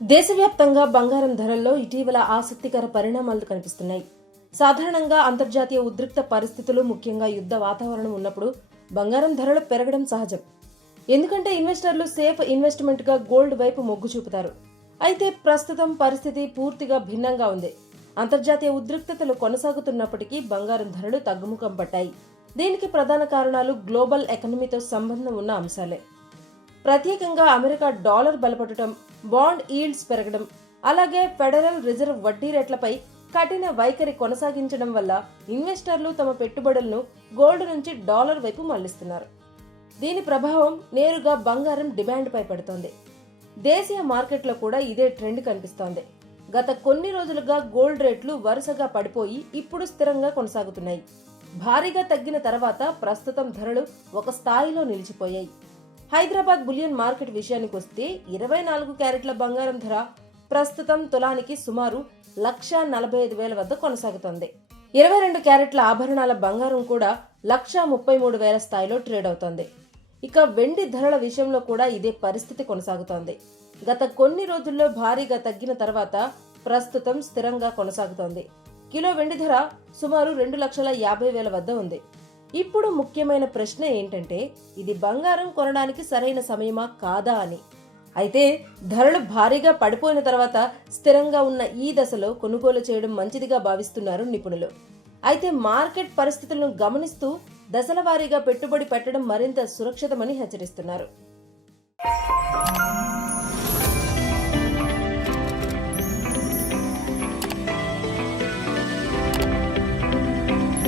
దేశవ్యాప్తంగా బంగారం ధరల్లో ఇటీవల ఆసక్తికర పరిణామాలు కనిపిస్తున్నాయి. సాధారణంగా అంతర్జాతీయ ఉద్రిక్త పరిస్థితులు, ముఖ్యంగా యుద్ధ వాతావరణం ఉన్నప్పుడు బంగారం ధరలు పెరగడం సహజం. ఎందుకంటే ఇన్వెస్టర్లు సేఫ్ ఇన్వెస్ట్మెంట్ గా గోల్డ్ వైపు మొగ్గు చూపుతారు. అయితే ప్రస్తుతం పరిస్థితి పూర్తిగా భిన్నంగా ఉంది. అంతర్జాతీయ ఉద్రిక్తతలు కొనసాగుతున్నప్పటికీ బంగారం ధరలు తగ్గుముఖం పట్టాయి. దీనికి ప్రధాన కారణాలు గ్లోబల్ ఎకానమీతో సంబంధం ఉన్న అంశాలే. ప్రత్యేకంగా అమెరికా డాలర్ బలపడటం, బాండ్ ఈల్డ్స్ పెరగడం, అలాగే ఫెడరల్ రిజర్వ్ వడ్డీ రేట్లపై కఠిన వైఖరి కొనసాగించడం వల్ల ఇన్వెస్టర్లు తమ పెట్టుబడులను గోల్డ్ నుంచి డాలర్ వైపు మళ్లిస్తున్నారు. దీని ప్రభావం నేరుగా బంగారం డిమాండ్ పై పడుతోంది. దేశీయ మార్కెట్లో కూడా ఇదే ట్రెండ్ కనిపిస్తోంది. గత కొన్ని రోజులుగా గోల్డ్ రేట్లు వరుసగా పడిపోయి ఇప్పుడు స్థిరంగా కొనసాగుతున్నాయి. భారీగా తగ్గిన తర్వాత ప్రస్తుతం ధరలు ఒక స్థాయిలో నిలిచిపోయాయి. హైదరాబాద్ బులియన్ మార్కెట్ విషయానికి వస్తే 24 క్యారెట్ల బంగారం ధర ప్రస్తుతం తులానికి సుమారు 1,45,000 వద్ద కొనసాగుతోంది. 22 క్యారెట్ల ఆభరణాల బంగారం కూడా 1,33,000 స్థాయిలో ట్రేడ్ అవుతోంది. ఇక వెండి ధరల విషయంలో కూడా ఇదే పరిస్థితి కొనసాగుతోంది. గత కొన్ని రోజుల్లో భారీగా తగ్గిన తర్వాత ప్రస్తుతం స్థిరంగా కొనసాగుతోంది. కిలో వెండి ధర సుమారు 2,50,000 వద్ద ఉంది. ఇప్పుడు ముఖ్యమైన ప్రశ్న ఏంటంటే, ఇది బంగారం కొనడానికి సరైన సమయమా కాదా అని. అయితే ధరలు భారీగా పడిపోయిన తర్వాత స్థిరంగా ఉన్న ఈ దశలో కొనుగోలు చేయడం మంచిదిగా భావిస్తున్నారు నిపుణులు. అయితే మార్కెట్ పరిస్థితులను గమనిస్తూ దశల వారీగా పెట్టుబడి పెట్టడం మరింత సురక్షితమని హెచ్చరిస్తున్నారు.